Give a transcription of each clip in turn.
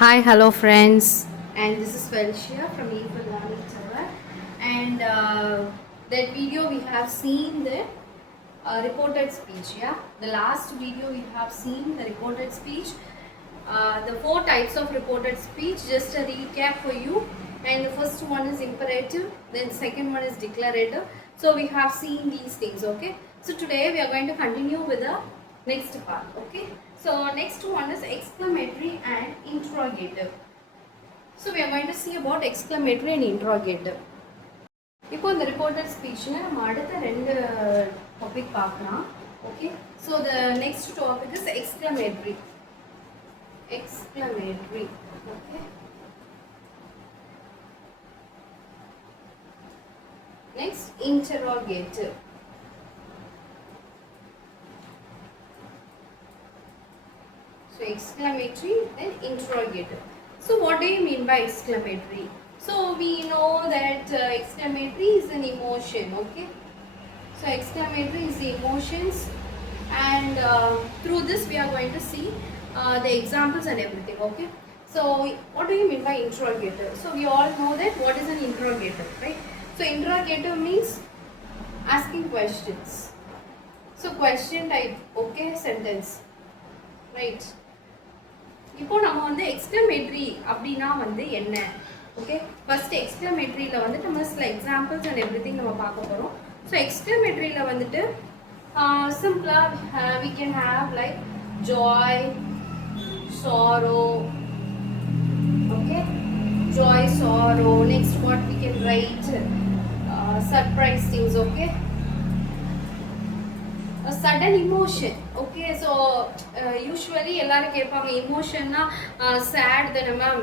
Hi, hello friends, and this is Felicia from E for Learning Tower. And that video we have seen the reported speech. Yeah, the last video we have seen the reported speech. The four types of reported speech. Just a recap for you. And the first one is imperative. Then second one is declarative. So we have seen these things. Okay. So today we are going to continue with the next part. Okay. So next one is exclamatory and interrogative. So we are going to see about exclamatory and interrogative. இப்போ இந்த reported ஸ்பீச்சில் நம்ம அடுத்த ரெண்டு topic பார்க்கலாம். Okay, so the next topic is exclamatory. Okay, next interrogative. So exclamatory and interrogative. So what do you mean by exclamatory? So we know that exclamatory is an emotion, okay? So exclamatory is the emotions, and through this we are going to see the examples and everything, okay? So what do you mean by interrogative? So we all know that what is an interrogative, right? So interrogative means asking questions. So question type, okay, sentence, right? இப்போ நம்ம வந்து exclamatory அப்படின்னா வந்து என்ன? Okay, first எக்ஸ்க்ளமேட்ரியில் வந்துட்டு நம்ம சில examples and every thing நம்ம பார்க்க போகிறோம். ஸோ எக்ஸ்க்ளமேட்ரியில் வந்துட்டு சிம்பிளாக we can have like joy, sorrow, okay, joy, sorrow. Next what we can write surprise things, okay, a sudden emotion. Okay, so usually எல்லாரும் கேட்பாங்க இமோஷன்னா சேட் தானே மேம்,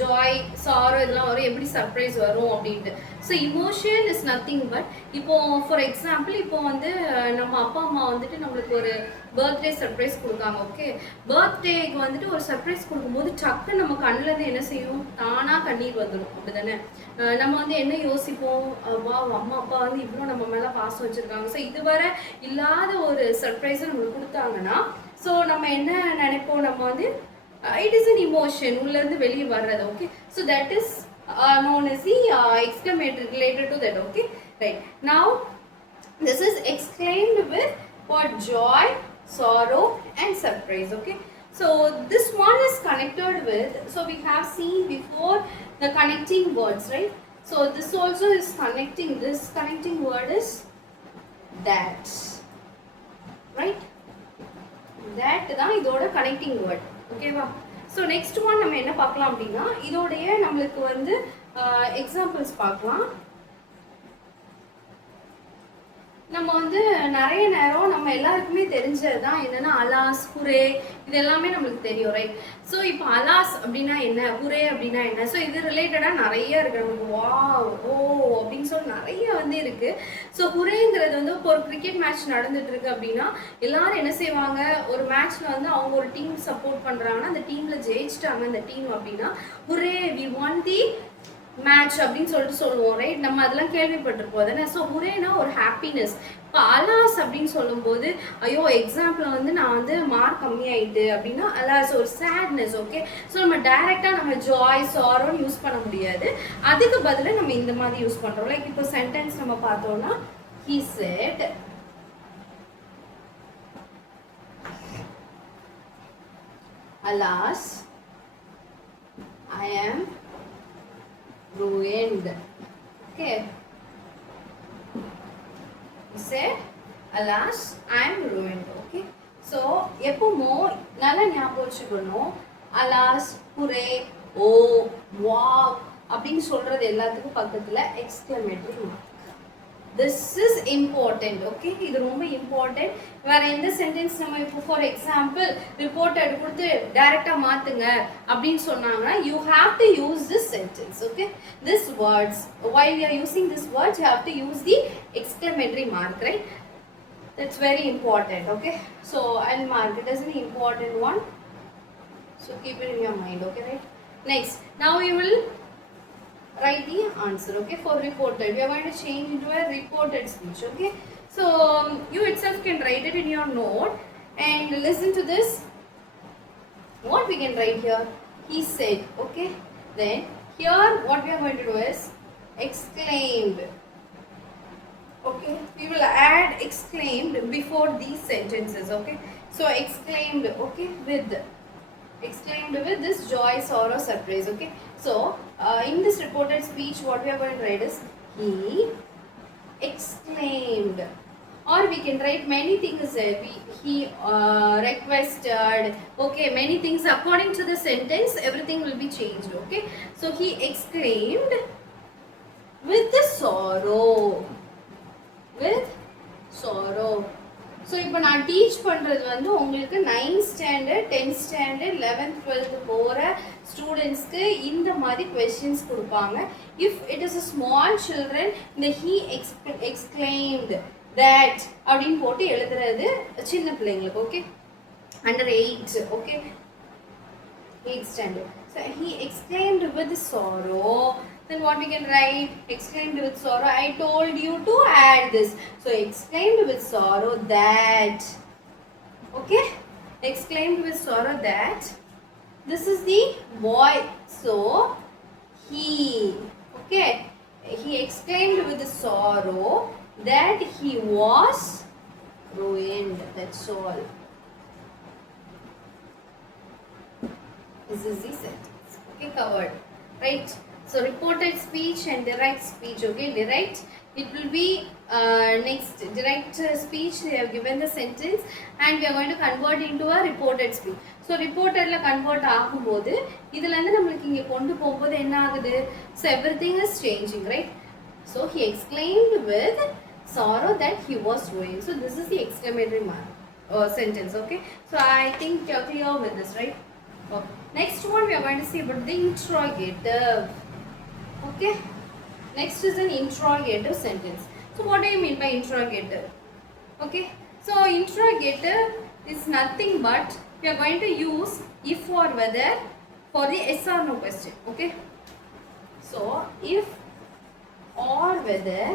ஜாய், சாரோ இதெல்லாம் வரும், எப்படி சர்ப்ரைஸ் வரும் அப்படின்ட்டு. So emotion is nothing but, இப்போ ஃபார் எக்ஸாம்பிள் இப்போ வந்து நம்ம அப்பா அம்மா வந்துட்டு நம்மளுக்கு ஒரு பர்த்டே சர்ப்ரைஸ் கொடுக்காங்க. ஓகே, பர்த்டேக்கு வந்துட்டு ஒரு சர்ப்ரைஸ் கொடுக்கும்போது டக்கு நம்ம கண்ணிலேருந்து என்ன செய்யும், தானாக கண்ணீர் வந்துடும், அப்படி தானே? நம்ம வந்து என்ன யோசிப்போம், வா அம்மா அப்பா வந்து இவ்வளோ நம்ம மேலே பாசம் வச்சுருக்காங்க, ஸோ இதுவரை இல்லாத ஒரு சர்ப்ரைஸை நம்மளுக்கு கொடுத்தாங்கன்னா ஸோ நம்ம என்ன நினைப்போம், நம்ம வந்து இட் இஸ் அன் இமோஷன், உள்ளேருந்து வெளியே வர்றது. Okay, so that is known as the exclamatory related to that. Okay, right, now this is exclaimed with what? Joy, sorrow and surprise. Okay, so this one is connected with, so we have seen before the connecting words, right? So this also is connecting, this connecting word is that, right? that தான் இதோட connecting word. Okay வா? So next one நம்ம என்ன பார்க்கலாம் அப்படின்னா, இதோடைய நம்மளுக்கு வந்து எக்ஸாம்பிள்ஸ் பார்க்கலாம். நம்ம வந்து நிறைய நேரம் நம்ம எல்லாருக்குமே தெரிஞ்சது தான் என்னென்னா அலாஸ், ஹுரே, இது எல்லாமே நம்மளுக்கு தெரியும், ரைட்? ஸோ இப்போ அலாஸ் அப்படின்னா என்ன, ஹுரே அப்படின்னா என்ன, ஸோ இது ரிலேட்டடாக நிறைய இருக்குது நமக்கு. வா, ஓ அப்படின்னு சொல்லி நிறைய வந்து இருக்குது. ஸோ ஹுரேங்கிறது வந்து இப்போ ஒரு கிரிக்கெட் மேட்ச் நடந்துட்டு இருக்கு அப்படின்னா எல்லாரும் என்ன செய்வாங்க, ஒரு மேட்ச்சில் வந்து அவங்க ஒரு டீம் சப்போர்ட் பண்ணுறாங்கன்னா அந்த டீமில் ஜெயிச்சிட்டாங்க அந்த டீம் அப்படின்னா ஹுரே வி வான் தி மேட்ச் அப்படின்னு சொல்லிட்டு சொல்லுவோம், ரைட்? நம்ம அதெல்லாம் கேள்விப்பட்டிருப்போம் தானே. ஸோ ஹுரேனா ஒரு ஹாப்பினஸ். இப்போ அலாஸ் அப்படின்னு சொல்லும்போது, ஐயோ எக்ஸாம்பிள் வந்து நான் வந்து மார்க் கம்மியாயிட்டு அப்படின்னா அலாஸ் ஒரு சேட்னஸ். ஓகே, ஸோ நம்ம டைரெக்டாக நம்ம ஜாய், சாரோன்னு யூஸ் பண்ண முடியாது, அதுக்கு பதிலாக நம்ம இந்த மாதிரி யூஸ் பண்ணுறோம். லைக் இப்போ சென்டென்ஸ் நம்ம பார்த்தோம்னா, he said alas I am ruined. Okay, he said alas I am ruined. Okay, so எப்போமோ நல்லா ஞாபகம் வச்சுக்கணும், அலாஸ், ஹுரே, ஓ, வாவ் அப்படின்னு சொல்றது எல்லாத்துக்கும் பக்கத்துல exclamatory mark. This is important. Okay, இது ரொம்ப இம்பார்ட்டன்ட். வேற எந்த சென்டென்ஸ் நம்ம இப்போ ஃபார் எக்ஸாம்பிள் ரிப்போர்ட்டட் கொடுத்து டைரக்டா மாத்துங்க அப்படின்னு சொன்னாங்கன்னா you have to use this sentence. Okay, this words while you are using this words you have to use the exclamatory mark, right? That's very important. Okay, so and mark it as an important one, so keep it in your mind. Okay, right? Next, now you will write the answer. Okay, for reported we are going to change into a reported speech. Okay, so you itself can write it in your note and listen to this. What we can write here? he said. Okay, then here what we are going to do is exclaimed. Okay, we will add exclaimed before these sentences. Okay, so exclaimed, okay, with this joy, sorrow, surprise. Okay, so in this reported speech what we are going to write is he exclaimed, or we can write many things there. He requested. Okay, many things according to the sentence, everything will be changed. Okay, so he exclaimed with the sorrow, with sorrow. So இப்போ நான் teach பண்ணுறது வந்து உங்களுக்கு 9th standard 10th standard 11th 12th போகிற ஸ்டூடெண்ட்ஸ்க்கு இந்த மாதிரி questions கொடுப்பாங்க. If it is a small children, இந்த ஹீ எக்ஸ்கிளைம்டு தட் அப்படின்னு போட்டு எழுதுறது சின்ன பிள்ளைங்களுக்கு. Okay, under 8. Okay, 8th standard. So he exclaimed with sorrow. Then what we can write? Exclaimed with sorrow. I told you to add this. So exclaimed with sorrow that. Okay, exclaimed with sorrow that. This is the boy. So he. Okay, he exclaimed with sorrow that he was ruined. That's all. This is the sentence. Okay, covered. Right. So reported speech and direct speech. Okay, direct, it will be next. Direct speech, they have given the sentence and we are going to convert into a reported speech. So reported la convert ஆகும்போது இதுல இருந்து நமக்கு இங்க கொண்டு போகும்போது என்ன ஆகுது? So everything is changing, right? So he exclaimed with sorrow that he was ruined. So this is the exclamatory mark sentence. Okay, so I think you're clear with this, right? Okay. Next one we are going to see about the interrogative. Okay, next is an interrogative sentence. So what do you mean by interrogative? Okay, so interrogative is nothing but we are going to use if or whether for the yes or no question. Okay, so if or whether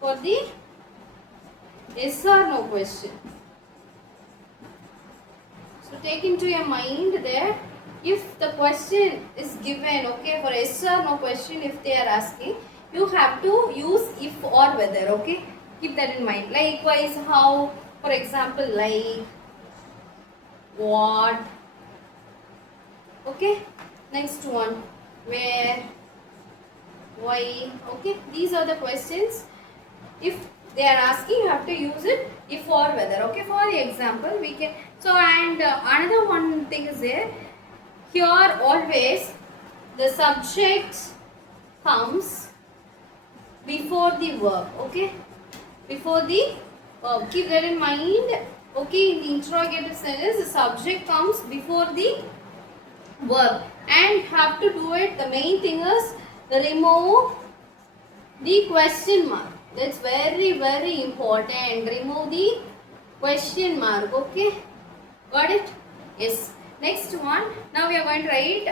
for the yes or no question. So take into your mind that if the question is given, okay, for yes or no question, if they are asking, you have to use if or whether. Okay, keep that in mind. Likewise, how, for example, like, what. Okay, next one, where, why. Okay, these are the questions. If they are asking, you have to use it if or whether. Okay, for the example we can. So and another one thing is there. Here always the subject comes before the verb. Okay, before the verb. Keep that in mind. Okay, in the interrogative sentence, the subject comes before the verb and have to do it. The main thing is remove the question mark. That's very, very important. Remove the question mark. Okay, got it? Yes. Next one, now we are going to write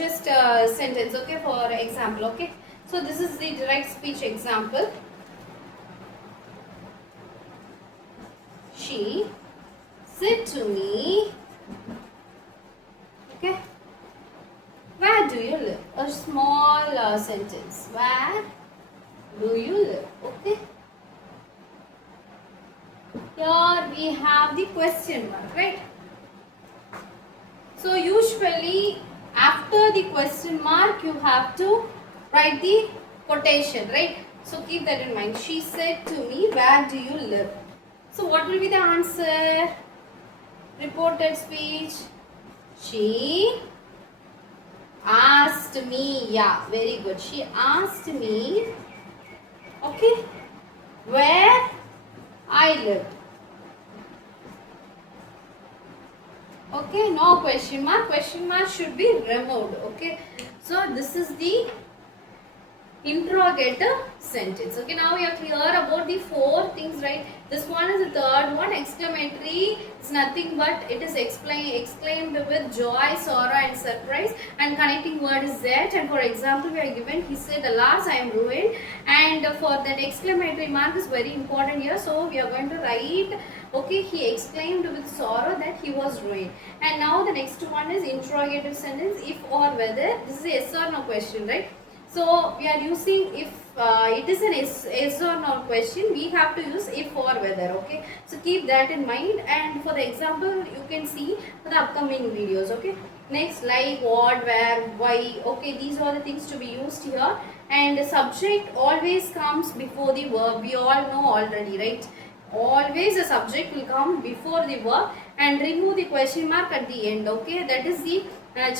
just a sentence. Okay, for example. Okay, so this is the direct speech example. She said to me, okay, where do you live? A small sentence. Where do you live? Okay, here we have the question mark, right? So usually after the question mark you have to write the quotation, right? So keep that in mind. She said to me, where do you live? So what will be the answer? Reported speech. She asked me. Yeah, very good. She asked me, okay, where I live. Okay, no question mark. Question mark should be removed. Okay, so this is the interrogative sentence. Okay, now we are clear about the 4 things, right? This one is the third one. Exclamatory is nothing but it is exclaimed with joy, sorrow and surprise, and connecting word is that. And for example, we are given, he said, alas, I am ruined, and for that exclamatory mark is very important here. So we are going to write, okay, he exclaimed with sorrow that he was ruined. And now the next one is interrogative sentence, if or whether. This is a yes or no question, right? So we are using, if it is an yes or no question, we have to use if or whether. Okay, so keep that in mind, and for the example you can see for the upcoming videos. Okay, next, like, what, where, why. Okay, these are the things to be used here, and the subject always comes before the verb. We all know already, right? Always the subject will come before the verb, and remove the question mark at the end. Okay, that is the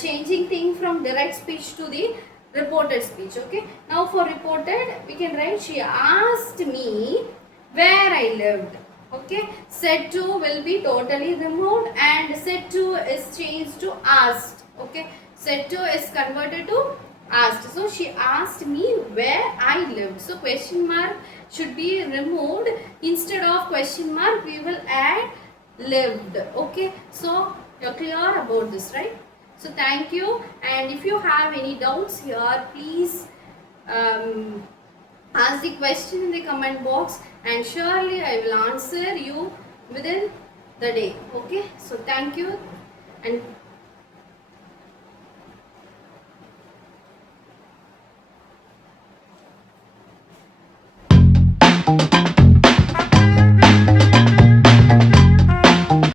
changing thing from direct speech to the reported speech. Okay, now for reported we can write, she asked me where I lived. Okay, said to will be totally removed, and said to is changed to asked. Okay, said to is converted to asked. So she asked me where I lived. So question mark should be removed. Instead of question mark we will add lived. Okay, so you're clear about this, right? So thank you, and if you have any doubts here, please ask the question in the comment box, and surely I will answer you within the day. Okay, so thank you, and